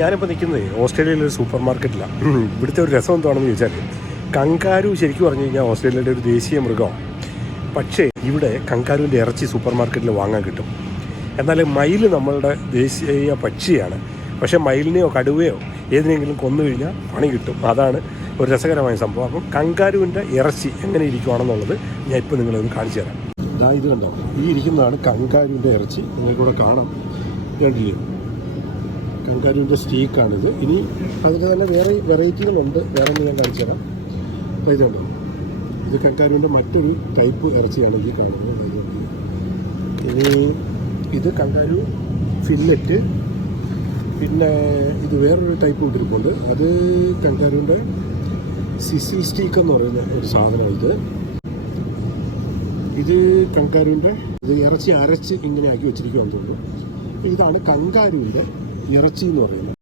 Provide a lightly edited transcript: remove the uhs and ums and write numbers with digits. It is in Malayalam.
ഞാനിപ്പോൾ നിൽക്കുന്നത് ഓസ്ട്രേലിയയിലൊരു സൂപ്പർ മാർക്കറ്റിലാണ്. ഇവിടുത്തെ ഒരു രസം എന്താണെന്ന് ചോദിച്ചാൽ, കങ്കാരു ശരിക്കും പറഞ്ഞു കഴിഞ്ഞാൽ ഓസ്ട്രേലിയയുടെ ഒരു ദേശീയ മൃഗമാണ്. പക്ഷേ ഇവിടെ കങ്കാരുവിൻ്റെ ഇറച്ചി സൂപ്പർ മാർക്കറ്റിൽ വാങ്ങാൻ കിട്ടും. എന്നാൽ മയിൽ നമ്മളുടെ ദേശീയ പക്ഷിയാണ്. പക്ഷേ മയിലിനെയോ കടുവയോ ഏതിനെങ്കിലും കൊന്നു കഴിഞ്ഞാൽ പണി കിട്ടും. അതാണ് ഒരു രസകരമായ സംഭവം. അപ്പം കങ്കാരുവിൻ്റെ ഇറച്ചി എങ്ങനെ ഇരിക്കുവാണെന്നുള്ളത് ഞാൻ ഇപ്പോൾ നിങ്ങളൊന്ന് കാണിച്ചു തരാം. ഇത് കണ്ടോ, ഈ ഇരിക്കുന്നതാണ് കങ്കാരുവിൻ്റെ ഇറച്ചി. നിങ്ങൾക്കിവിടെ കാണാം, കണ്ടില്ലേ? കങ്കാരുവിൻ്റെ സ്റ്റീക്കാണിത്. ഇനി അതിന് തന്നെ വേറെ വെറൈറ്റികളുണ്ട്, വേറെ ഞാൻ കാണിച്ചു തരാം. അപ്പോൾ ഇത് കണ്ടോ, ഇത് കങ്കാരുവിൻ്റെ മറ്റൊരു ടൈപ്പ് ഇറച്ചിയാണ് ഈ കാണുന്നത്. ഇനി ഇത് കങ്കാരു ഫില്ലറ്റ്, പിന്നെ ഇത് വേറൊരു ടൈപ്പ് ഇട്ടിരിപ്പുണ്ട്. അത് കങ്കാരുവിൻ്റെ സിസിൽ സ്റ്റീക്ക് എന്ന് പറയുന്ന ഒരു സാധനമാണ്. ഇത് കങ്കാരുവിൻ്റെ ഇറച്ചി അരച്ച് ഇങ്ങനെ ആക്കി വെച്ചിരിക്കുകയെന്ന് തോന്നുന്നു. ഇതാണ് കങ്കാരുവിൻ്റെ ഇറച്ചി എന്ന് പറയുന്നത്.